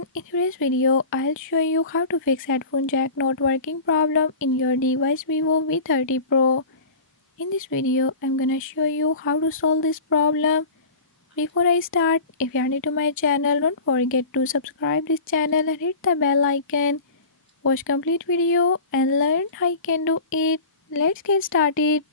everyone, in today's video I'll show you how to fix headphone jack not working problem in your device Vivo V30 Pro. In this video I'm gonna show you how to solve this problem. Before I start, if you are new to my channel, don't forget to subscribe this channel and hit the bell icon. Watch complete video and learn how you can do it. Let's get started.